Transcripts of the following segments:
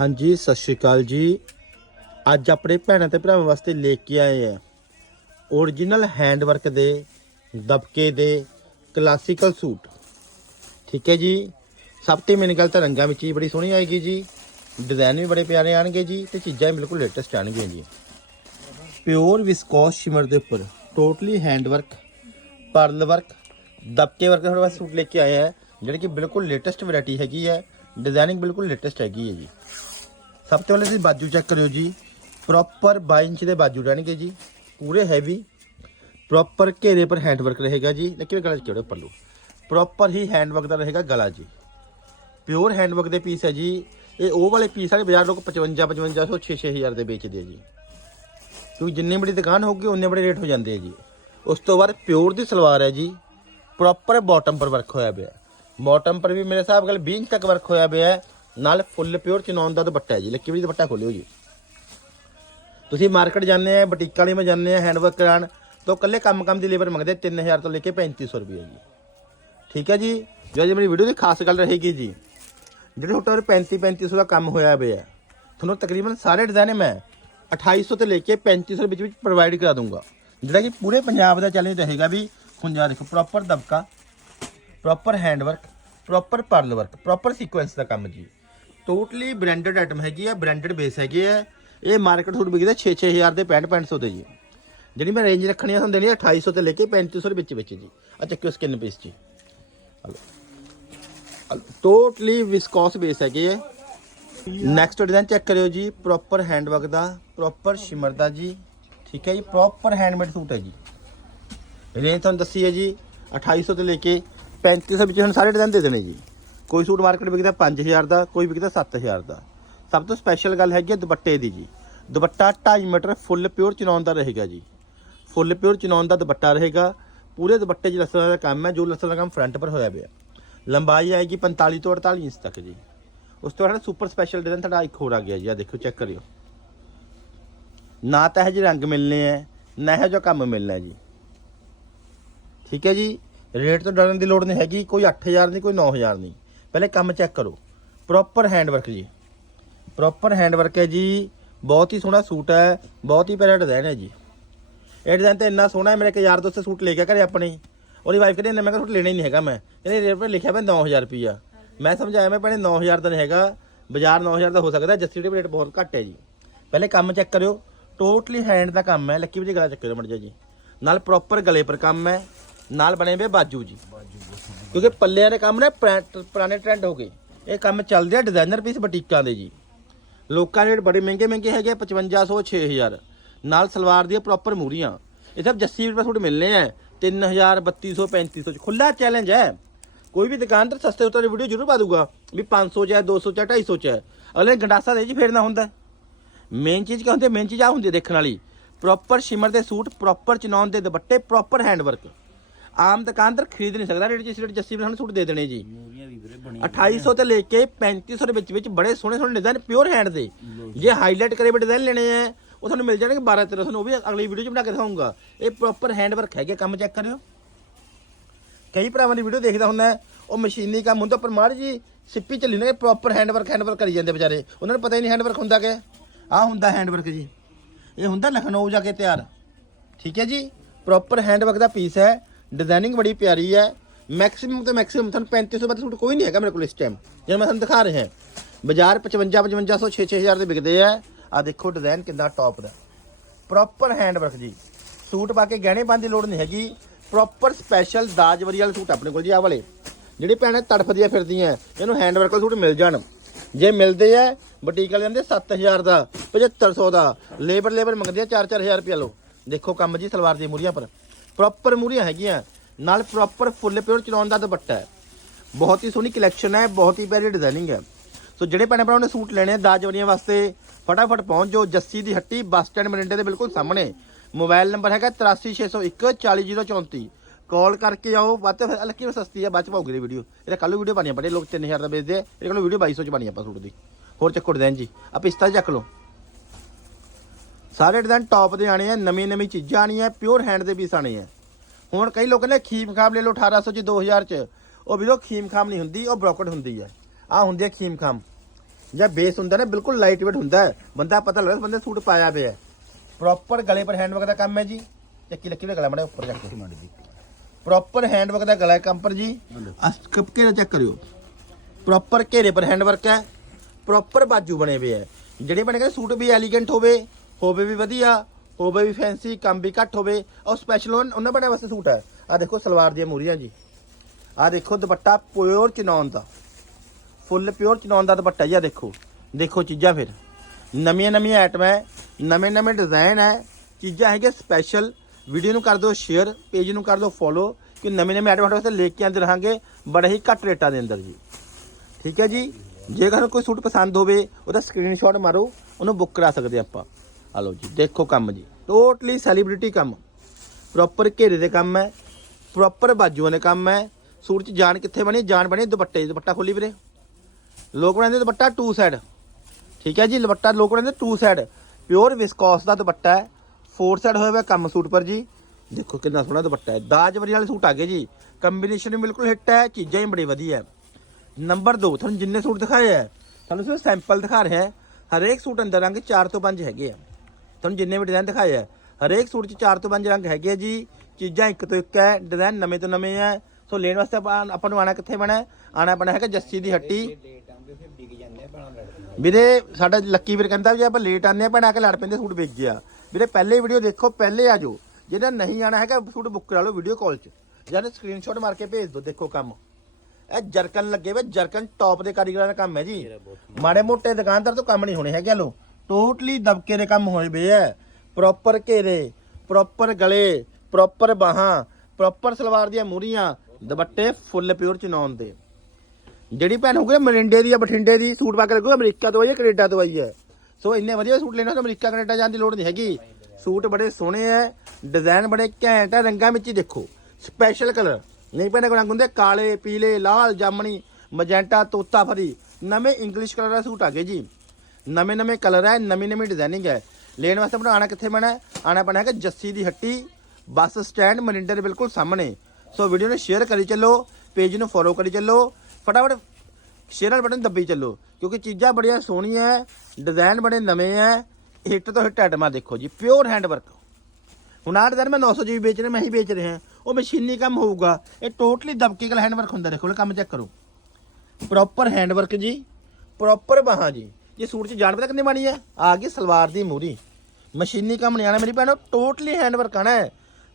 ਹਾਂਜੀ, ਸਤਿ ਸ਼੍ਰੀ ਅਕਾਲ ਜੀ। ਅੱਜ ਆਪਣੇ ਭੈਣਾਂ ਤੇ ਭਰਾਵਾਂ ਵਾਸਤੇ ਲੈ ਕੇ ਆਏ ਆ। origignal ਹੈਂਡਵਰਕ ਦੇ, ਦਬਕੇ ਦੇ ਕਲਾਸੀਕਲ ਸੂਟ। ਠੀਕ ਹੈ ਜੀ। ਸਭ ਤੋਂ ਮੇਨ ਗੱਲ ਤਾਂ ਰੰਗਾਂ ਵਿੱਚ ਹੀ ਬੜੀ ਸੋਹਣੀ ਆਏਗੀ ਜੀ। ਡਿਜ਼ਾਈਨ ਵੀ ਬੜੇ ਪਿਆਰੇ ਆਣਗੇ ਜੀ ਤੇ ਚੀਜ਼ਾਂ ਵੀ ਬਿਲਕੁਲ ਲੇਟੈਸਟ ਆਣਗੀਆਂ ਜੀ। ਪਿਓਰ ਵਿਸਕੋਸ ਸ਼ਿਮਰ ਦੇ ਉੱਪਰ ਟੋਟਲੀ ਹੈਂਡਵਰਕ ਪਰਲ ਵਰਕ ਦਬਕੇ ਵਰਕ ਤੁਹਾਡੇ ਵਾਸਤੇ ਸੂਟ ਲੈ ਕੇ ਆਏ ਆ। ਜਿਹੜੇ ਕਿ ਬਿਲਕੁਲ ਲੇਟੈਸਟ ਵੈਰਾਈਟੀ ਹੈਗੀ ਹੈ ਡਿਜ਼ਾਈਨਿੰਗ ਬਿਲਕੁਲ ਲੇਟੈਸਟ ਹੈਗੀ ਹੈ ਜੀ। ਸਭ ਤੋਂ ਪਹਿਲੇ ਤੁਸੀਂ ਬਾਜੂ ਚੈੱਕ ਕਰਿਓ ਜੀ। ਪ੍ਰੋਪਰ 22 ਇੰਚ ਦੇ ਬਾਜੂ ਰਹਿਣਗੇ ਜੀ। ਪੂਰੇ ਹੈਵੀ ਪ੍ਰੋਪਰ ਘੇਰੇ ਪਰ ਹੈਂਡ ਵਰਕ ਰਹੇਗਾ ਜੀ। ਲੇਕਿਨ ਗਲਾ ਚ ਕਿਹੜੇ ਪੱਲੂ। ਪ੍ਰੋਪਰ ਹੀ ਹੈਂਡ ਵਰਕ ਦਾ ਰਹੇਗਾ ਗਲਾ ਜੀ। ਪਿਓਰ ਹੈਂਡ ਵਰਕ ਦੇ ਪੀਸ ਹੈ ਜੀ। ਇਹ ਉਹ ਵਾਲੇ ਪੀਸ ਆ ਬਾਜ਼ਾਰ ਲੋਕ 55 5500 6 6000 ਦੇ ਵੇਚਦੇ ਆ ਜੀ। ਕਿਉਂਕਿ ਜਿੰਨੀ ਬੜੀ ਦੁਕਾਨ ਹੋਊਗੀ ਉਨੇ ਬੜੇ ਰੇਟ ਹੋ ਜਾਂਦੇ ਆ ਜੀ। ਉਸ ਤੋਂ ਬਾਅਦ ਪਿਓਰ ਦੀ ਸਲਵਾਰ ਹੈ ਜੀ। ਪ੍ਰੋਪਰ ਬਾਟਮ ਪਰ ਵਰਕ ਹੋਇਆ ਪਿਆ। ਬਾਟਮ ਪਰ ਵੀ ਮੇਰੇ ਹਿਸਾਬ ਨਾਲ 20 ਇੰਚ ਤੱਕ ਵਰਕ ਹੋਇਆ ਪਿਆ ਹੈ। ਨਾਲ ਫੁੱਲ ਪਿਓਰ ਚਨੌਨ ਦਾ ਦੁਪੱਟਾ ਹੈ ਜੀ, ਲੱਕੀ ਵੀ ਦੁਪੱਟਾ ਖੋਲਿਓ ਜੀ। ਤੁਸੀਂ ਮਾਰਕੀਟ ਜਾਂਦੇ ਆ, ਬੁਟੀਕਾਂ ਵਾਲੇ ਮੈਂ ਜਾਂਦੇ ਆ ਹੈਂਡ ਵਰਕ ਕਰਾਉਣ, ਤਾਂ ਕੱਲੇ ਕੰਮ ਕੰਮ ਦੀ ਲੇਬਰ ਮੰਗਦੇ 3000 ਤੋਂ ਲੈ ਕੇ 3500 ਰੁਪਏ ਜੀ। ਠੀਕ ਹੈ ਜੀ? ਜੋ ਅੱਜ ਮੇਰੀ ਵੀਡੀਓ ਦੀ ਖਾਸ ਗੱਲ ਰਹੇਗੀ ਜੀ। ਜਿਹੜੇ ਹੋਟਲ 35 3500 ਦਾ ਕੰਮ ਹੋਇਆ ਪਿਆ ਤੁਹਾਨੂੰ ਤਕਰੀਬਨ ਸਾਰੇ ਡਿਜ਼ਾਈਨ ਮੈਂ 2800 ਤੋਂ ਲੈ ਕੇ 3500 ਦੇ ਵਿੱਚ ਵਿੱਚ ਪ੍ਰੋਵਾਈਡ ਕਰਾ ਦੂੰਗਾ ਜਿਹੜਾ ਕਿ ਪੂਰੇ ਪੰਜਾਬ ਦਾ ਚੈਲੰਜ ਰਹੇਗਾ ਵੀ ਹੁਣ ਜਾ ਦੇਖੋ proper ਦਬਕਾ proper hand work proper pearl work proper sequence ਦਾ ਕੰਮ ਜੀ। ਟੋਟਲੀ ਬ੍ਰਾਂਡਡ ਆਈਟਮ ਹੈਗੀ ਆ ਬ੍ਰਾਂਡਡ ਬੇਸ ਹੈਗੇ ਆ। ਇਹ ਮਾਰਕੀਟ ਸੂਟ ਵਿਕਦਾ 6-6000 ਦੇ 6500 ਦੇ ਜੀ। ਜਿਹੜੀ ਮੈਂ ਰੇਂਜ ਰੱਖਣੀ ਆ ਤੁਹਾਨੂੰ ਦੇਣੀ ਆ 2800 ਤੋਂ ਲੈ ਕੇ 3500 ਦੇ ਵਿੱਚ ਵਿੱਚ ਜੀ। ਆ ਚੱਕਿਓ ਸਕਿਨ ਪੀਸ ਜੀ। ਟੋਟਲੀ ਵਿਸਕੋਸ ਬੇਸ ਹੈਗੇ ਆ। ਨੈਕਸਟ ਡਿਜ਼ਾਈਨ ਚੈੱਕ ਕਰਿਓ ਜੀ ਪ੍ਰੋਪਰ ਹੈਂਡਵਰਕ ਦਾ ਪ੍ਰੋਪਰ ਸ਼ਿਮਰ ਦਾ ਜੀ। ਠੀਕ ਹੈ ਜੀ ਪ੍ਰੋਪਰ ਹੈਂਡਮੇਡ ਸੂਟ ਹੈ ਜੀ। ਰੇਂਜ ਤੁਹਾਨੂੰ ਦੱਸੀ ਹੈ ਜੀ 2800 ਤੋਂ ਲੈ ਕੇ 3500 ਵਿੱਚ ਹੁਣ ਸਾਰੇ ਡਿਜ਼ਾਈਨ ਦੇ ਦੇਣੇ ਜੀ। ਕੋਈ ਸੂਟ ਮਾਰਕੀਟ ਵਿਕਦਾ 5000 ਦਾ, ਕੋਈ ਵਿਕਦਾ 7000 ਦਾ। ਸਭ ਤੋਂ ਸਪੈਸ਼ਲ ਗੱਲ ਹੈਗੀ ਹੈ ਦੁਪੱਟੇ ਦੀ ਜੀ। ਦੁਪੱਟਾ 2.5 ਮੀਟਰ ਫੁੱਲ ਪਿਓਰ ਚਨੌਨ ਦਾ ਰਹੇਗਾ ਜੀ। ਫੁੱਲ ਪਿਓਰ ਚਨੌਨ ਦਾ ਦੁਪੱਟਾ ਰਹੇਗਾ। ਪੂਰੇ ਦੁਪੱਟੇ 'ਚ ਲੱਸਣ ਦਾ ਕੰਮ ਹੈ, ਜੋ ਲੱਸਣ ਦਾ ਕੰਮ ਫਰੰਟ ਪਰ ਹੋਇਆ ਪਿਆ। ਲੰਬਾਈ ਆਏਗੀ 45 ਤੋਂ 48 ਇੰਚ ਤੱਕ ਜੀ। ਉਸ ਤੋਂ ਬਾਅਦ ਸੁਪਰ ਸਪੈਸ਼ਲ ਡਿਜ਼ਾਈਨ ਤੁਹਾਡਾ ਇੱਕ ਹੋਰ ਆ ਗਿਆ ਜੀ ਆ ਦੇਖੋ ਚੈੱਕ ਕਰਿਓ। ਨਾ ਤਾਂ ਇਹ ਜਿਹੇ ਰੰਗ ਮਿਲਨੇ ਹੈ, ਨਾ ਇਹ ਜੋ ਕੰਮ ਮਿਲਣਾ ਜੀ। ਠੀਕ ਹੈ ਜੀ? ਰੇਟ ਤੋਂ ਡਰਨ ਦੀ ਲੋੜ ਨਹੀਂ ਹੈਗੀ, ਕੋਈ 8000 ਨਹੀਂ, ਕੋਈ 9000 ਨਹੀਂ। ਪਹਿਲੇ ਕੰਮ ਚੈੱਕ ਕਰੋ। ਪ੍ਰੋਪਰ ਹੈਂਡਵਰਕ ਜੀ। ਪ੍ਰੋਪਰ ਹੈਂਡਵਰਕ ਹੈ ਜੀ, ਬਹੁਤ ਹੀ ਸੋਹਣਾ ਸੂਟ ਹੈ, ਬਹੁਤ ਹੀ ਪਿਆਰਾ ਡਿਜ਼ਾਈਨ ਹੈ ਜੀ। ਇਹ ਡਿਜ਼ਾਈਨ ਤਾਂ ਇੰਨਾ ਸੋਹਣਾ ਹੈ, ਮੇਰੇ ਇੱਕ ਯਾਰ ਦੋਸਤ ਸੂਟ ਲੈ ਗਿਆ ਘਰੇ ਆਪਣੇ। ਉਹਦੀ ਵਾਈਫ ਕਹਿੰਦੀ ਮੈਂ ਕਿਹਾ ਸੂਟ ਲੈਣਾ ਹੀ ਨਹੀਂ ਹੈਗਾ ਮੈਂ। ਕਹਿੰਦੇ ਰੇਟ ਪਰ ਲਿਖਿਆ ਪਿਆ 9000 ਰੁਪਈਆ। ਮੈਂ ਸਮਝਾਇਆ, ਮੈਂ ਭੈਣੇ 9000 ਦਾ ਨਹੀਂ ਹੈਗਾ। ਬਾਜ਼ਾਰ 9000 ਦਾ ਹੋ ਸਕਦਾ, ਜੱਸੀ ਦੇ ਰੇਟ ਬਹੁਤ ਘੱਟ ਹੈ ਜੀ। ਪਹਿਲੇ ਕੰਮ ਚੈੱਕ ਕਰਿਓ। ਟੋਟਲੀ ਹੈਂਡ ਦਾ ਕੰਮ ਹੈ, ਲੱਕੀ ਵੀ ਗਲਾ ਚੱਕ ਕਰਿਓ ਮੜ ਜੀ। ਨਾਲ ਪ੍ਰੋਪਰ ਗਲੇ ਪਰ ਕੰਮ ਹੈ। ਨਾਲ ਬਣੇ ਹੋਏ ਬਾਜੂ ਜੀ। ਕਿਉਂਕਿ ਪੱਲਿਆਂ ਦੇ ਕੰਮ ਨੇ ਪੁਰਾ- ਪੁਰਾਣੇ ਟ੍ਰੈਂਡ ਹੋ ਗਏ। ਇਹ ਕੰਮ ਚੱਲਦੇ ਆ ਡਿਜ਼ਾਈਨਰ ਪੀਸ ਬੁਟੀਕਾਂ ਦੇ ਜੀ। ਲੋਕਾਂ ਦੇ ਰੇਟ ਬੜੇ ਮਹਿੰਗੇ ਮਹਿੰਗੇ ਹੈਗੇ ਆ, 5500 6000 ਨਾਲ ਸਲਵਾਰ ਦੀਆਂ ਪ੍ਰੋਪਰ ਮੂਰੀਆਂ ਇਹ ਸਭ ਜੱਸੀ ਰੁਪਏ ਸੂਟ ਮਿਲਨੇ ਆ। 3000 3200 3500 ਚ। ਖੁੱਲਾ ਚੈਲੰਜ ਹੈ। ਕੋਈ ਵੀ ਦੁਕਾਨ ਤੇ ਸਸਤੇ ਉਤਰੇ ਵੀਡੀਓ ਜ਼ਰੂਰ ਪਾ ਦੂਗਾ। ਵੀ 500 ਚ ਹੈ 200 ਚ ਹੈ 250 ਚ ਹੈ। ਅਗਲੇ ਗੰਡਾਸਾ ਦੇ ਜੀ ਫੇਰਨਾ ਹੁੰਦਾ ਮੇਨ ਚੀਜ਼ ਕੀ ਹੁੰਦੀ ਮੇਨ ਚੀਜ਼ ਆ ਹੁੰਦੀ ਹੈ ਦੇਖਣ ਵਾਲੀ। ਪ੍ਰੋਪਰ ਸ਼ਿਮਰ ਦੇ ਸੂਟ ਪ੍ਰੋਪਰ ਚਨੌਨ ਦੇ ਦੁਪੱਟੇ ਪ੍ਰੋਪਰ ਹੈਂਡਵਰਕ ਆਮ ਦੁਕਾਨਦਾਰ ਖਰੀਦ ਨਹੀਂ ਸਕਦਾ ਰੇਟ ਜਿਸ ਰੇਟ ਜੱਸੀ ਵੀ ਸਾਨੂੰ ਸੂਟ ਦੇ ਦੇਣੇ ਜੀ। 2800 ਤੋਂ ਲੈ ਕੇ 3500 ਦੇ ਵਿੱਚ ਵਿੱਚ ਬੜੇ ਸੋਹਣੇ ਸੋਹਣੇ ਡਿਜ਼ਾਈਨ ਪਿਓਰ ਹੈਂਡ ਦੇ। ਜੇ। ਹਾਈਲਾਈਟ ਕਰੇ ਹੋਏ ਡਿਜ਼ਾਈਨ ਲੈਣੇ ਆ ਉਹ ਤੁਹਾਨੂੰ ਮਿਲ ਜਾਣਗੇ 12 1300 ਨੂੰ ਉਹ ਵੀ ਅਗਲੀ ਵੀਡੀਓ 'ਚ ਬਣਾ ਕੇ ਦਿਖਾਉਂਗਾ। ਇਹ ਪ੍ਰੋਪਰ ਹੈਂਡ ਵਰਕ ਹੈਗੇ ਕੰਮ ਚੈੱਕ ਕਰਿਓ। ਕਈ ਭਰਾਵਾਂ ਦੀ ਵੀਡੀਓ ਦੇਖਦਾ ਹੁੰਦਾ ਉਹ ਮਸ਼ੀਨੀ ਕੰਮ ਹੁੰਦਾ ਪਰ ਮਾੜੀ ਜੀ ਸਿੱਪੀ ਚੱਲੀ ਨਾ proper hand work hand work ਕਰੀ ਜਾਂਦੇ ਵਿਚਾਰੇ। ਉਹਨਾਂ ਨੂੰ ਪਤਾ ਹੀ ਨਹੀਂ ਹੈਂਡ ਵਰਕ ਹੁੰਦਾ ਕਿ ਆ ਹੁੰਦਾ ਹੈਂਡ ਵਰਕ ਜੀ। ਇਹ ਹੁੰਦਾ ਲਖਨਊ ਜਾ ਕੇ ਤਿਆਰ। ਠੀਕ ਹੈ ਜੀ? ਪ੍ਰੋਪਰ ਹੈਂਡ ਵਰਕ ਦਾ ਪੀਸ ਹੈ। ਡਿਜ਼ਾਈਨਿੰਗ ਬੜੀ ਪਿਆਰੀ ਹੈ। ਮੈਕਸਿਮਮ ਤੋਂ ਮੈਕਸਿਮਮ ਤੁਹਾਨੂੰ 3500 ਬਾਅਦ ਸੂਟ ਕੋਈ ਨਹੀਂ ਹੈਗਾ ਮੇਰੇ ਕੋਲ ਇਸ ਟਾਈਮ ਜਿਹੜਾ ਮੈਂ ਤੁਹਾਨੂੰ ਦਿਖਾ ਰਿਹਾ ਬਾਜ਼ਾਰ 55 5500 6-6000 ਦੇ ਵਿਕਦੇ ਆ। ਆ ਦੇਖੋ ਡਿਜ਼ਾਈਨ ਕਿੰਨਾ ਟੌਪ ਦਾ। ਪ੍ਰੋਪਰ ਹੈਂਡ ਵਰਕ ਜੀ। ਸੂਟ ਪਾ ਕੇ ਗਹਿਣੇ ਪਾਉਣ ਦੀ ਲੋੜ ਨਹੀਂ ਹੈਗੀ। ਪ੍ਰੋਪਰ ਸਪੈਸ਼ਲ ਦਾਜਵਰੀ ਵਾਲਾ ਸੂਟ ਆਪਣੇ ਕੋਲ ਜੀ ਆ ਵਾਲੇ। ਜਿਹੜੇ ਭੈਣਾਂ ਤੜਫਦੀਆਂ ਫਿਰਦੀਆਂ, ਇਹਨੂੰ ਹੈਂਡ ਵਰਕ ਵਾਲੇ ਸੂਟ ਮਿਲ ਜਾਣ। ਜੇ ਮਿਲਦੇ ਆ ਬੁਟੀਕ ਵਾਲੇ ਜਾਂਦੇ 7000 ਦਾ 7500 ਦਾ। ਲੇਬਰ ਲੇਬਰ ਮੰਗਦੇ ਆ 4-4000 ਰੁਪਏ ਲਓ। ਦੇਖੋ ਕੰਮ ਜੀ ਸਲਵਾਰ ਦੀ ਮੂਰੀਆਂ ਪਰ। ਪ੍ਰੋਪਰ ਮੂਰੀਆਂ ਹੈਗੀਆਂ। ਨਾਲ ਪ੍ਰੋਪਰ ਫੁੱਲ ਪਿਓਰ ਚਲਾਉਣ ਦਾ ਦੁਪੱਟਾ ਹੈ। ਬਹੁਤ ਹੀ ਸੋਹਣੀ ਕਲੈਕਸ਼ਨ ਹੈ, ਬਹੁਤ ਹੀ ਪਿਆਰੀ ਡਿਜ਼ਾਈਨਿੰਗ ਹੈ। ਸੋ ਜਿਹੜੇ ਭੈਣੇ ਭਰਾਵਾਂ ਨੇ ਸੂਟ ਲੈਣੇ ਆ ਦਾਜਵਰੀਆਂ ਵਾਸਤੇ, ਫਟਾਫਟ ਪਹੁੰਚ ਜਾਓ ਜੱਸੀ ਦੀ ਹੱਟੀ ਬੱਸ ਸਟੈਂਡ ਮਰਿੰਡੇ ਦੇ ਬਿਲਕੁਲ ਸਾਹਮਣੇ। ਮੋਬਾਈਲ ਨੰਬਰ ਹੈਗਾ 83601 40034 ਕਾਲ ਕਰਕੇ ਆਓ ਬਾਤ ਫਿਰ ਲੱਕੀ ਸਸਤੀ ਆ, ਬਾਅਦ ਚ ਪਾਉਗੀ ਵੀਡੀਓ ਇਹਦਾ ਕੱਲ ਵੀਡੀਓ ਪਾਣੀ ਬੜੇ ਲੋਕ 3000 ਦਾ ਵੇਚਦੇ ਆ। ਇਹਦੇ ਕੋਲ ਵੀਡੀਓ 2200 ਚ ਪਾਣੀ ਆਪਾਂ ਸੂਟ ਦੀ। ਹੋਰ ਚੱਕੋ ਡਿਜ਼ਾਈਨ ਜੀ ਆ ਪਿਸਤਾ ਚੱਕ ਲਓ। ਸਾਰੇ ਡਿਜ਼ਾਈਨ ਟੌਪ ਦੇ ਆਣੇ ਆ, ਨਵੀਂ ਨਵੀਂ ਚੀਜ਼ਾਂ ਆਣੀਆਂ ਪਿਓਰ ਹੈਂਡ ਦੇ ਪੀਸ ਆਣੇ ਆ। ਹੁਣ ਕਈ ਲੋਕ ਨੇ ਖੀਮ ਖਾਮ ਲੈ ਲਓ 1800 ਚ 2000 ਚ। ਉਹ ਵੀਰੋ ਖੀਮ ਖਾਮ ਨਹੀਂ ਹੁੰਦੀ, ਉਹ ਬ੍ਰੋਕਟ ਹੁੰਦੀ ਹੈ ਆ ਹੁੰਦੀ ਹੈ ਖੀਮ ਖਾਮ। ਜਾਂ ਬੇਸ ਹੁੰਦਾ ਨਾ, ਬਿਲਕੁਲ ਲਾਈਟ ਵੇਟ ਹੁੰਦਾ ਹੈ। ਬੰਦਾ ਪਤਾ ਲੱਗਦਾ ਬੰਦੇ ਸੂਟ ਪਾਇਆ ਪਿਆ ਪ੍ਰੋਪਰ ਗਲੇ ਪਰ ਹੈਂਡਵਰਕ ਦਾ ਕੰਮ ਹੈ ਜੀ। ਚੱਕੀ ਲੱਕੀ ਦਾ ਗਲਾ ਮੜਾ ਉੱਪਰ ਚੱਕ ਕੇ। ਮਾੜੀ ਜੀ ਪ੍ਰੋਪਰ ਹੈਂਡਵਰਕ ਦਾ ਗਲਾ ਹੈ ਕੰਪਰ ਜੀ। ਆ ਕੇ ਚੈੱਕ ਕਰਿਓ। ਪ੍ਰੋਪਰ ਘੇਰੇ ਪਰ ਹੈਂਡਵਰਕ ਹੈ। ਪ੍ਰੋਪਰ ਬਾਜੂ ਬਣੇ ਹੋਏ ਹੈ। ਜਿਹੜੇ ਬਣੇ ਗਏ ਸੂਟ ਵੀ ਐਲੀਗੈਂਟ ਹੋਵੇ। ਹੋਵੇ ਵੀ ਵਧੀਆ, ਹੋਵੇ ਵੀ ਫੈਂਸੀ ਕੰਮ ਵੀ ਘੱਟ ਹੋਵੇ। ਔਰ ਸਪੈਸ਼ਲ ਉਹਨਾਂ ਬਣੇ ਵਾਸਤੇ ਸੂਟ ਹੈ। ਆ ਦੇਖੋ ਸਲਵਾਰ ਦੀਆਂ ਮੂਰੀਆਂ ਜੀ। ਆ ਦੇਖੋ ਦੁਪੱਟਾ ਪਿਓਰ ਚਨੌਨ ਦਾ। ਫੁੱਲ ਪਿਓਰ ਚਨੌਨ ਦਾ ਦੁਪੱਟਾ ਜੀ ਆ ਦੇਖੋ। ਦੇਖੋ ਚੀਜ਼ਾਂ ਫਿਰ। ਨਵੀਆਂ ਨਵੀਆਂ ਆਈਟਮਾਂ ਹੈ, ਨਵੇਂ ਨਵੇਂ ਡਿਜ਼ਾਈਨ ਹੈ। ਚੀਜ਼ਾਂ ਹੈਗੀਆਂ ਸਪੈਸ਼ਲ ਵੀਡੀਓ ਨੂੰ ਕਰ ਦਿਓ ਸ਼ੇਅਰ ਪੇਜ ਨੂੰ ਕਰ ਦਿਓ ਫੋਲੋ ਕਿ ਨਵੇਂ ਨਵੇਂ ਆਈਟਮ ਤੁਹਾਡੇ ਵਾਸਤੇ ਲੈ ਕੇ ਆਂਦੇ ਰਹਾਂਗੇ, ਬੜੇ ਹੀ ਘੱਟ ਰੇਟਾਂ ਦੇ ਅੰਦਰ ਜੀ। ਠੀਕ ਹੈ ਜੀ? ਜੇ ਤੁਹਾਨੂੰ ਕੋਈ ਸੂਟ ਪਸੰਦ ਹੋਵੇ, ਉਹਦਾ ਸਕਰੀਨਸ਼ਾਟ ਮਾਰੋ, ਉਹਨੂੰ ਬੁੱਕ ਕਰਾ ਸਕਦੇ ਆਪਾਂ। ਆ ਲਓ ਜੀ, ਦੇਖੋ ਕੰਮ ਜੀ ਟੋਟਲੀ ਸੈਲੀਬ੍ਰਿਟੀ ਕੰਮ। ਪ੍ਰੋਪਰ ਘੇਰੇ ਦੇ ਕੰਮ ਹੈ ਪ੍ਰੋਪਰ ਬਾਜੂਆਂ ਦੇ ਕੰਮ ਹੈ ਸੂਟ 'ਚ ਜਾਨ ਕਿੱਥੇ ਬਣੀ, ਜਾਨ ਬਣੀ ਦੁਪੱਟੇ, ਦੁਪੱਟਾ ਖੋਲੀ ਵੀਰੇ। ਲੋਕ ਬਣਾਉਂਦੇ ਦੁਪੱਟਾ ਟੂ ਸਾਈਡ ਠੀਕ ਹੈ ਜੀ, ਦੁਪੱਟਾ ਲੋਕ ਬਣਾਉਂਦੇ ਟੂ ਸਾਈਡ ਪਿਓਰ ਵਿਸਕੋਸ ਦਾ ਦੁਪੱਟਾ ਹੈ ਫੋਰ ਸਾਈਡ ਹੋਇਆ ਹੋਇਆ ਕੰਮ ਸੂਟ ਪਰ ਜੀ। ਦੇਖੋ ਕਿੰਨਾ ਸੋਹਣਾ ਦੁਪੱਟਾ ਹੈ, ਦਾਜ ਵਰੀ ਵਾਲੇ ਸੂਟ ਆ ਗਏ ਜੀ। ਕੰਬੀਨੇਸ਼ਨ ਵੀ ਬਿਲਕੁਲ ਹਿੱਟ ਹੈ, ਚੀਜ਼ਾਂ ਹੀ ਬੜੀ ਵਧੀਆ ਨੰਬਰ 2 ਤੁਹਾਨੂੰ ਜਿੰਨੇ ਸੂਟ ਦਿਖਾਏ ਹੈ, ਤੁਹਾਨੂੰ ਸਿਰਫ ਸੈਂਪਲ ਦਿਖਾ ਰਿਹਾ ਹੈ, ਹਰੇਕ ਸੂਟ ਅੰਦਰ ਰੰਗ 4 ਤੋਂ 5 ਹੈਗੇ ਆ। ਤੁਹਾਨੂੰ ਜਿੰਨੇ ਵੀ ਡਿਜ਼ਾਈਨ ਦਿਖਾਏ ਹੈ ਹਰੇਕ ਸੂਟ 'ਚ 4 ਤੋਂ 5 ਰੰਗ ਹੈਗੇ ਆ ਜੀ, ਚੀਜ਼ਾਂ ਇੱਕ ਤੋਂ ਇੱਕ ਹੈ ਡਿਜ਼ਾਈਨ ਨਵੇਂ ਤੋਂ ਨਵੇਂ ਹੈ ਸੋ ਲੈਣ ਵਾਸਤੇ ਆਪਾਂ ਆਪਾਂ ਨੂੰ ਆਣਾ ਕਿੱਥੇ ਬਣਾ ਆਣਾ ਬਣਾ ਹੈਗਾ ਜੱਸੀ ਦੀ ਹੱਟੀ। ਵੀਰੇ, ਸਾਡਾ ਲੱਕੀ ਵੀਰ ਕਹਿੰਦਾ ਵੀ ਆਪਾਂ ਲੇਟ ਆਨੇ ਆ ਕੇ ਲੜ ਪੈਂਦੇ ਸੂਟ ਵੇਚ ਗਿਆ। ਵੀਰੇ, ਪਹਿਲੇ ਵੀਡੀਓ ਦੇਖੋ, ਪਹਿਲੇ ਆ ਜਾਓ। ਜਿਹੜਾ ਨਹੀਂ ਆਣਾ ਹੈਗਾ, ਸੂਟ ਬੁੱਕ ਕਰਾ ਲਓ ਵੀਡੀਓ ਕਾਲ 'ਚ। ਜਾਂ ਸਕਰੀਨਸ਼ਾਟ ਮਾਰ ਕੇ ਭੇਜ ਦਿਓ, ਦੇਖੋ ਕੰਮ। ਇਹ ਜਰਕਨ ਲੱਗੇ ਵੇ, ਜਰਕਨ ਟੌਪ ਦੇ ਕਾਰੀਗਰਾਂ ਦਾ ਕੰਮ ਹੈ ਜੀ। ਮਾੜੇ ਮੋਟੇ ਦੁਕਾਨਦਾਰ ਤੋਂ ਕੰਮ ਨਹੀਂ ਹੋਣੇ ਹੈਗੇ ਲੋ ਟੋਟਲੀ ਦਬਕੇ ਦੇ ਕੰਮ ਹੋਏ ਵੇ ਐ। ਪ੍ਰੋਪਰ ਘੇਰੇ ਪ੍ਰੋਪਰ ਗਲੇ ਪ੍ਰੋਪਰ ਬਾਹਾਂ ਪ੍ਰੋਪਰ ਸਲਵਾਰ ਦੀਆਂ ਮੂਰੀਆਂ, ਦੁਪੱਟੇ ਫੁੱਲ ਪਿਓਰ ਚਨੌਨ ਦੇ। ਜਿਹੜੀ ਭੈਣ ਹੋਊਗੀ ਨਾ ਮਰਿੰਡੇ ਦੀ ਜਾਂ ਬਠਿੰਡੇ ਦੀ ਸੂਟ ਪਾ ਕੇ ਲੱਗੂਗਾ, ਅਮਰੀਕਾ ਤੋਂ ਆਈ ਹੈ ਕੈਨੇਡਾ ਤੋਂ ਆਈ ਹੈ ਸੋ ਇੰਨੇ ਵਧੀਆ ਸੂਟ ਲੈਣਾ ਤਾਂ ਅਮਰੀਕਾ, ਕੈਨੇਡਾ ਜਾਣ ਦੀ ਲੋੜ ਨਹੀਂ ਹੈਗੀ। ਸੂਟ ਬੜੇ ਸੋਹਣੇ ਐ ਡਿਜ਼ਾਈਨ ਬੜੇ ਘੈਂਟ ਹੈ ਰੰਗਾਂ ਵਿੱਚ ਹੀ ਦੇਖੋ। ਸਪੈਸ਼ਲ ਕਲਰ ਨਹੀਂ ਭੈਣੇ ਕੋਲ ਰੰਗ ਹੁੰਦੇ, ਕਾਲੇ, ਪੀਲੇ, ਲਾਲ ਜਾਮਣੀ ਮਜੈਂਟਾ, ਤੋਤਾ ਫਰੀ। ਨਵੇਂ ਇੰਗਲਿਸ਼ ਕਲਰ ਦਾ ਸੂਟ ਆ ਗਏ ਜੀ। ਨਵੇਂ ਨਵੇਂ ਕਲਰ ਹੈ ਨਵੀਂ ਨਵੀਂ ਡਿਜ਼ਾਈਨਿੰਗ ਹੈ। ਲੈਣ ਵਾਸਤੇ ਆਪਣਾ ਆਣਾ ਕਿੱਥੇ ਪੈਣਾ ਹੈ? ਆਣਾ ਪੈਣਾ ਹੈਗਾ ਜੱਸੀ ਦੀ ਹੱਟੀ, ਬੱਸ ਸਟੈਂਡ ਮਰਿੰਡੇ ਦੇ ਬਿਲਕੁਲ ਸਾਹਮਣੇ। ਸੋ ਵੀਡੀਓ ਨੂੰ ਸ਼ੇਅਰ ਕਰੀ ਚੱਲੋ ਪੇਜ ਨੂੰ ਫੋਲੋ ਕਰੀ ਚੱਲੋ, ਫਟਾਫਟ ਸ਼ੇਅਰ ਵਾਲਾ ਬਟਨ ਦੱਬੀ ਚੱਲੋ, ਕਿਉਂਕਿ ਚੀਜ਼ਾਂ ਬੜੀਆਂ ਸੋਹਣੀਆਂ ਹੈ ਡਿਜ਼ਾਈਨ ਬੜੇ ਨਵੇਂ ਹੈ ਹਿੱਟ ਤੋਂ ਹਿੱਟ ਆਈਟਮਾਂ ਦੇਖੋ ਜੀ ਪਿਓਰ ਹੈਂਡ ਵਰਕ ਹੁਣ ਆਹ ਡਿਜ਼ਾਈਨ ਮੈਂ 900 ਜੀ ਵੇਚ ਰਿਹਾ, ਮੈਂ ਹੀ ਵੇਚ ਰਿਹਾ। ਉਹ ਮਸ਼ੀਨੀ ਕੰਮ ਹੋਊਗਾ। ਇਹ ਟੋਟਲੀ ਦਬਕੇ ਵਾਲਾ ਹੈਂਡ ਵਰਕ ਹੁੰਦਾ, ਦੇਖੋ, ਇਹ ਕੰਮ ਚੈੱਕ ਕਰੋ। ਪ੍ਰੋਪਰ ਹੈਂਡ ਵਰਕ ਜੀ ਪ੍ਰੋਪਰ ਬਾਹਾਂ ਜੀ। ਇਹ ਸੂਟ 'ਚ ਜਾਣ ਪਤਾ ਕਿੰਨੀ ਬਣੀ ਹੈ ਆ ਗਈ ਸਲਵਾਰ ਦੀ ਮੂਰੀ। ਮਸ਼ੀਨੀ ਕੰਮ ਨਹੀਂ ਆਣਾ ਮੇਰੀ ਭੈਣੋ ਟੋਟਲੀ ਹੈਂਡ ਵਰਕ ਆਣਾ ਹੈ।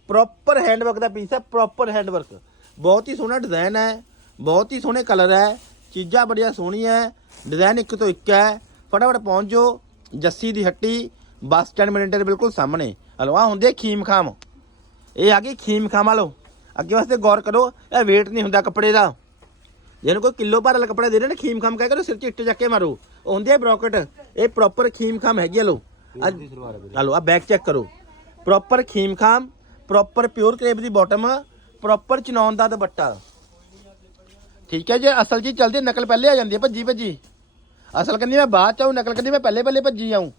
ਪ੍ਰੋਪਰ ਹੈਂਡ ਵਰਕ ਦਾ ਪੀਸ ਹੈ ਪ੍ਰੋਪਰ ਹੈਂਡ ਵਰਕ ਬਹੁਤ ਹੀ ਸੋਹਣਾ ਡਿਜ਼ਾਈਨ ਹੈ, ਬਹੁਤ ਹੀ ਸੋਹਣੇ ਕਲਰ ਹੈ, ਚੀਜ਼ਾਂ ਬੜੀਆਂ ਸੋਹਣੀਆਂ ਹੈ ਡਿਜ਼ਾਈਨ ਇੱਕ ਤੋਂ ਇੱਕ ਹੈ। ਫਟਾਫਟ ਪਹੁੰਚ ਜਾਓ, ਜੱਸੀ ਦੀ ਹੱਟੀ, ਬੱਸ ਸਟੈਂਡ ਮਿੰਟੇ ਦੇ ਬਿਲਕੁਲ ਸਾਹਮਣੇ। ਹਲੋ ਆ ਹੁੰਦੇ ਖੀਮ ਖਾਮ। ਇਹ ਆ ਗਈ ਖੀਮ ਖਾਮ ਵਾਲੋ। ਅੱਗੇ ਵਾਸਤੇ ਗੌਰ ਕਰੋ, ਇਹ weight ਨਹੀਂ ਹੁੰਦਾ ਕੱਪੜੇ ਦਾ। ਜਿਹਨੂੰ ਕੋਈ ਕਿਲੋ ਭਰ ਵਾਲਾ ਕੱਪੜਾ ਦੇ ਰਹੇ ਨੇ ਖੀਮ ਖਾਮ ਕਹਿ ਕੇ ਸਿਰ 'ਚ ਇੱਟ ਚੱਕ ਕੇ ਮਾਰੋ। ਉਹ ਹੁੰਦੀ ਹੈ ਬ੍ਰੋਕਟ। ਇਹ ਪ੍ਰੋਪਰ ਖੀਮ ਖਾਮ ਹੈਗੀ ਆ ਲੋ ਹਲੋ ਆ ਬੈਕ ਚੈੱਕ ਕਰੋ। ਪ੍ਰੋਪਰ ਖੀਮ ਖਾਮ ਪ੍ਰੋਪਰ ਪਿਓਰ ਕਰੇਪ ਦੀ ਬਾਟਮ ਪ੍ਰੋਪਰ ਚਨੌਨ ਦਾ ਦੁਪੱਟਾ। ਠੀਕ ਹੈ ਜੀ ਅਸਲ ਜੀ ਚਲਦੀ ਨਕਲ ਪਹਿਲੇ ਆ ਜਾਂਦੀ ਹੈ ਭੱਜੀ ਭੱਜੀ। ਅਸਲ ਕਹਿੰਦੀ ਮੈਂ ਬਾਅਦ ਚ ਆਉਂ ਨਕਲ ਕਹਿੰਦੀ ਮੈਂ ਪਹਿਲੇ ਪਹਿਲੇ ਭੱਜੀ ਆਉਂ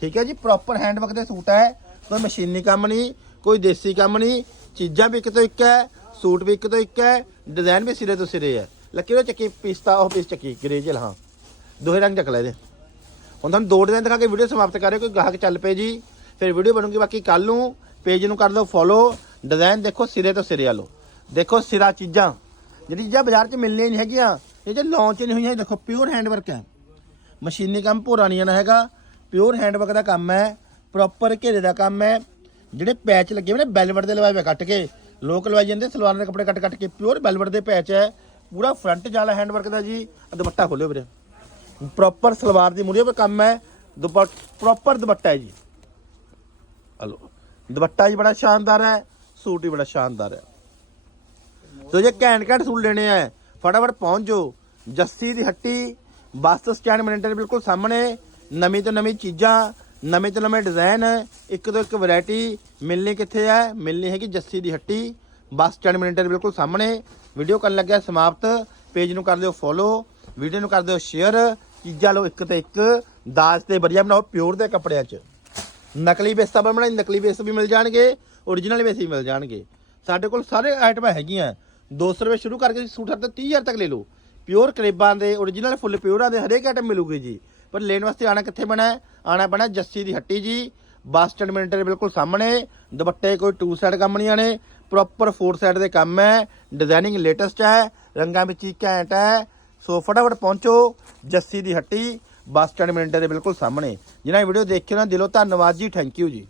ਠੀਕ ਹੈ ਜੀ ਪ੍ਰੋਪਰ ਹੈਂਡਵਰਕ ਦੇ ਸੂਟ ਹੈ। ਕੋਈ ਮਸ਼ੀਨੀ ਕੰਮ ਨਹੀਂ ਕੋਈ ਦੇਸੀ ਕੰਮ ਨਹੀਂ। ਚੀਜ਼ਾਂ ਵੀ ਇੱਕ ਤੋਂ ਇੱਕ ਹੈ ਸੂਟ ਵੀ ਇੱਕ ਤੋਂ ਇੱਕ ਹੈ ਡਿਜ਼ਾਈਨ ਵੀ ਸਿਰੇ ਤੋਂ ਸਿਰੇ ਹੈ। ਲੱਕੀ ਉਹ ਚੱਕੀ ਪੀਸਤਾ, ਉਹ ਪੀਸ ਚੱਕੀ ਗ੍ਰੇਜਲ ਹਾਂ। ਦੋਹੇ ਰੰਗ ਚੱਕ ਲੈ ਇਹਦੇ। ਹੁਣ ਤੁਹਾਨੂੰ ਦੋ ਡਿਜ਼ਾਈਨ ਦਿਖਾ ਕੇ ਵੀਡੀਓ ਸਮਾਪਤ ਕਰ ਰਹੇ, ਕੋਈ ਗਾਹਕ ਚੱਲ ਪਏ ਜੀ, ਫਿਰ ਵੀਡੀਓ ਬਣੂਗੀ ਬਾਕੀ ਕੱਲ ਨੂੰ। ਪੇਜ ਨੂੰ ਕਰ ਦਿਓ ਫੋਲੋ ਡਿਜ਼ਾਈਨ ਦੇਖੋ ਸਿਰੇ ਤੋਂ ਸਿਰੇ ਵਾਲੋ। ਦੇਖੋ ਸਿਰਾ ਚੀਜ਼ਾਂ, ਜਿਹੜੀ ਚੀਜ਼ਾਂ ਬਾਜ਼ਾਰ 'ਚ ਮਿਲਣੀਆਂ ਨਹੀਂ ਹੈਗੀਆਂ, ਇਹ ਜੇ ਲਾਂਚ ਨਹੀਂ ਹੋਈਆਂ ਦੇਖੋ ਪਿਓਰ ਹੈਂਡਵਰਕ ਹੈ। ਮਸ਼ੀਨੀ ਕੰਮ ਭੋਰਾ ਨਹੀਂ ਆਣਾ ਹੈਗਾ ਪਿਓਰ ਹੈਂਡਵਰਕ ਦਾ ਕੰਮ ਹੈ ਪ੍ਰੋਪਰ ਘੇਰੇ ਦਾ ਕੰਮ ਹੈ। ਜਿਹੜੇ ਪੈਚ ਲੱਗੇ ਹੋਏ ਨੇ ਬੈਲਵਟ ਦੇ ਲਵਾਏ ਹੋਏ ਕੱਟ ਕੇ। ਲੋਕ ਲਵਾਈ ਜਾਂਦੇ, ਸਲਵਾਰ ਦੇ ਕੱਪੜੇ ਕੱਟ ਕੱਟ ਕੇ ਪਿਓਰ ਬੈਲਵਟ ਦੇ ਪੈਚ ਹੈ। ਪੂਰਾ ਫਰੰਟ ਜਾਲਾ ਹੈਂਡਵਰਕ ਦਾ ਜੀ ਦੁਪੱਟਾ ਖੋਲਿਓ ਵੀਰੇ। ਪ੍ਰੋਪਰ ਸਲਵਾਰ ਦੀ ਮੁਰੀਆ 'ਤੇ ਕੰਮ ਹੈ, ਦੁਪੱਟ ਪ੍ਰੋਪਰ ਦੁਪੱਟਾ ਹੈ ਜੀ। ਹਲੋ, ਦੁਪੱਟਾ ਜੀ ਬੜਾ ਸ਼ਾਨਦਾਰ ਹੈ, ਸੂਟ ਵੀ ਬੜਾ ਸ਼ਾਨਦਾਰ ਹੈ। ਸੋ ਜੇ ਘੈਂਟ ਘੈਂਟ ਸੂਟ ਲੈਣੇ ਆ ਫਟਾਫਟ ਪਹੁੰਚ ਜਾਓ। ਜੱਸੀ ਦੀ ਹੱਟੀ, ਬੱਸ ਸਟੈਂਡ ਮਿੰਟਰ ਬਿਲਕੁਲ ਸਾਹਮਣੇ, ਨਵੀਂ ਤੋਂ ਨਵੀਂ ਚੀਜ਼ਾਂ, ਨਵੇਂ ਤੋਂ ਨਵੇਂ ਡਿਜ਼ਾਈਨ ਇੱਕ ਤੋਂ ਇੱਕ ਵੈਰਾਈਟੀ ਮਿਲਣੀ ਕਿੱਥੇ ਹੈ? ਮਿਲਣੀ ਹੈਗੀ ਜੱਸੀ ਦੀ ਹੱਟੀ। ਬੱਸ ਸਟੈਂਡ ਮਿੰਟਰ ਬਿਲਕੁਲ ਸਾਹਮਣੇ। ਵੀਡੀਓ ਕਰਨ ਲੱਗਿਆ, ਸਮਾਪਤ। ਪੇਜ ਨੂੰ ਕਰ ਦਿਓ ਫੋਲੋ ਵੀਡੀਓ ਨੂੰ ਕਰ ਦਿਓ ਸ਼ੇਅਰ ਚੀਜ਼ਾਂ ਲਓ ਇੱਕ ਤੇ ਇੱਕ। ਦਾਜ ਤੇ ਵਧੀਆ ਬਣਾਓ ਪਿਓਰ ਦੇ ਕੱਪੜਿਆਂ 'ਚ। ਨਕਲੀ ਬੇਸ ਤਾਂ ਬਣਾਈ, ਨਕਲੀ ਬੇਸ ਵੀ ਮਿਲ ਜਾਣਗੇ ਓਰੀਜਨਲ ਬੇਸ ਵੀ ਮਿਲ ਜਾਣਗੇ। ਸਾਡੇ ਕੋਲ ਸਾਰੇ ਆਈਟਮਾਂ ਹੈਗੀਆਂ। 200 ਰੁਪਏ ਸ਼ੁਰੂ ਕਰਕੇ ਸੂਟ ਹੱਦ 30000 ਤੱਕ ਲੈ ਲਓ। ਪਿਓਰ ਕਰੇਬਾਂ ਦੇ origignal ਫੁੱਲ ਪਿਓਰਾਂ ਦੇ, ਹਰੇਕ ਆਈਟਮ ਮਿਲੂਗੀ ਜੀ। ਪਰ ਲੈਣ ਵਾਸਤੇ ਆਣਾ ਕਿੱਥੇ ਬਣਾ ਹੈ? ਆਣਾ ਪੈਣਾ ਜੱਸੀ ਦੀ ਹੱਟੀ ਜੀ। ਬੱਸ ਸਟੈਂਡ ਮਿੰਟ ਬਿਲਕੁਲ ਸਾਹਮਣੇ। ਦੁਪੱਟੇ ਕੋਈ ਟੂ ਸਾਈਡ ਕੰਪਨੀਆਂ ਨੇ ਪ੍ਰੋਪਰ ਫੋਰ ਸਾਈਡ ਦੇ ਕੰਮ ਹੈ ਡਿਜ਼ਾਈਨਿੰਗ ਲੇਟੈਸਟ ਹੈ, ਰੰਗਾਂ ਵਿੱਚ ਹੀ ਘੈਂਟ ਹੈ। ਸੋ ਫਟਾਫਟ ਪਹੁੰਚੋ ਜੱਸੀ ਦੀ ਹੱਟੀ, ਬੱਸ ਸਟੈਂਡ ਮਿੰਟ ਦੇ ਬਿਲਕੁਲ ਸਾਹਮਣੇ। ਜਿਨ੍ਹਾਂ ਵੀਡੀਓ ਦੇਖਿਓ ਨਾ ਦਿਲੋਂ ਧੰਨਵਾਦ ਜੀ ਥੈਂਕ ਯੂ ਜੀ।